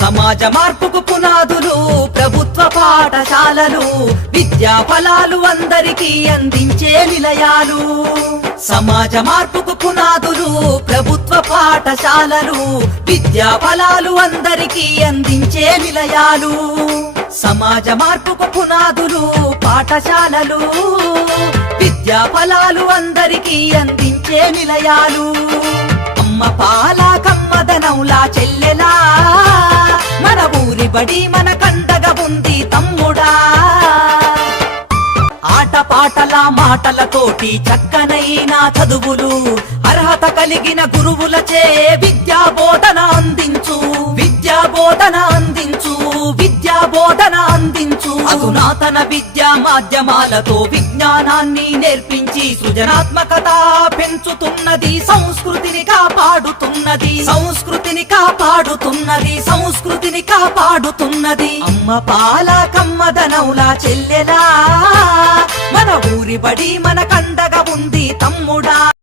సమాజ మార్పుకు పునాదులు ప్రభుత్వ పాఠశాలలు విద్యా ఫలాలు అందరికీ అందించే నిలయాలు. సమాజ మార్పుకు పునాదులు ప్రభుత్వ పాఠశాలలు విద్యా ఫలాలు అందరికీ అందించే నిలయాలు. సమాజ మార్పుకు పునాదులు పాఠశాలలు విద్యా ఫలాలు అందరికీ అందించే నిలయాలు. మన బడి మన కండగా ఉంది తమ్ముడా. ఆట పాటల మాటలతోటి చక్కనైన చదువులు అర్హత కలిగిన గురువులచే విద్యా బోధన అధునాతన విద్యా మాధ్యమాలతో విజ్ఞానాన్ని నేర్పించి సృజనాత్మకత పెంచుతున్నది సంస్కృతిని కాపాడుతున్నది. సంస్కృతిని కాపాడుతున్నది సంస్కృతిని కాపాడుతున్నది. అమ్మ పాల కమ్మదనౌలా చెల్లెలా మన ఊరి బడి మన కండగా ఉంది తమ్ముడా.